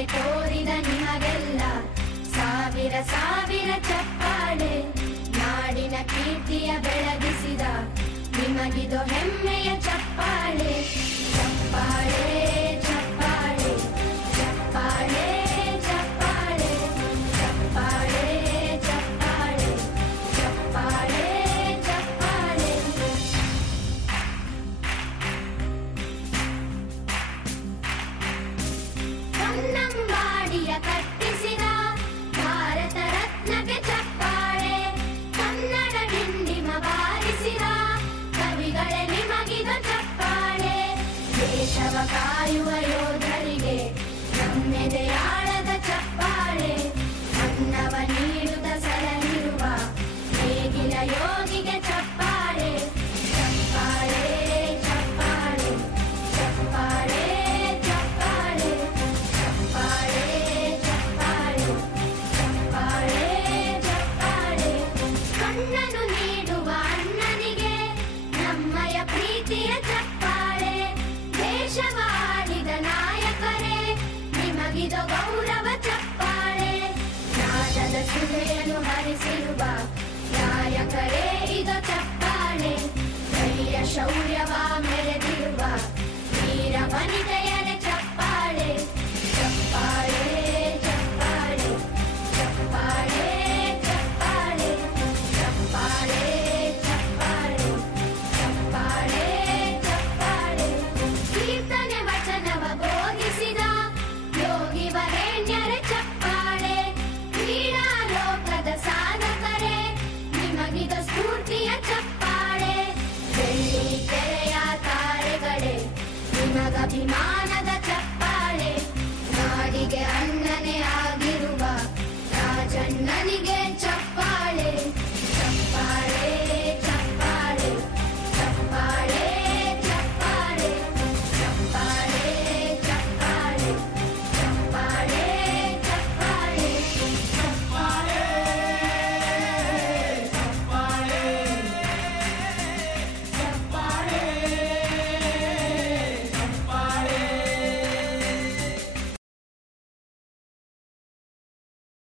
ಬಾಳ್ವೆ ತೋರಿದ ನಿಮಗೆಲ್ಲ ಸಾವಿರ ಸಾವಿರ ಚಪ್ಪಾಳೆ. ನಾಡಿನ ಕೀರ್ತಿಯ ಬೆಳಗಿಸಿದ ನಿಮಗಿದು ಹೆಮ್ಮೆಯ ಚಪ್ಪಾಳೆ. ಚಪ್ಪಾಳೆ ಚಪ್ಪಾಳೆ ಚಪ್ಪಾಳೆ ಚಪ್ಪಾಳೆ ಚಪ್ಪಾಳೆ ಚಪ್ಪಾಳೆ ಚಪ್ಪಾಳೆ ಚಪ್ಪಾಳೆ. ಕನ್ನಂಬಾಡಿಯ ಕಟ್ಟಿಸಿದ ಭಾರತ ರತ್ನಕ್ಕೆ ಚಪ್ಪಾಳೆ. ಕನ್ನಡ ಡಿಂಡಿಮ ಬಾರಿಸಿದ ಕವಿಗಳೇ ನಿಮಗಿದು ಚಪ್ಪಾಳೆ. ದೇಶವ ಕಾಯುವ ಯೋಧರಿಗೆ ನಮ್ಮೆದೆಯಾಳದ ಚಪ್ಪಾಳೆ. ಅನ್ನವ ನೀಡುತ್ತ ಸಲಹಿರುವ ನೇಗಿಲ ಯೋಗಿಗೆ ಚಪ್ಪಾಳೆ. ಚಪ್ಪಾಳೆ ಚಪ್ಪಾಳೆ ಚಪ್ಪಾಳೆ ಚಪ್ಪಾಳೆ ಚಪ್ಪಾಳೆ ಚಪ್ಪಾಳೆ ಚಪ್ಪಾಳೆ ಚಪ್ಪಾಳೆ. ಕಣ್ಣನು ನೀಡುವ ಅಣ್ಣನಿಗೆ ನಮ್ಮಯ ಪ್ರೀತಿಯ ಚಪ್ಪಾಳೆ. ದೇಶವ ಆಳಿದ ನಾಯಕರೇ ನಿಮಗಿದು ಗೌರವ ಚಪ್ಪಾಳೆ. ನಾದದ ಸುಧೆಯನ್ನು ಹರಿಸಿರುವ ನಾಯಕರೇ ಇದು ಚಪ್ಪಾಳೆ. ಧೈರ್ಯ ಶೌರ್ಯವ ಮೆರೆದಿರುವ ವೀರ ವನಿತೆ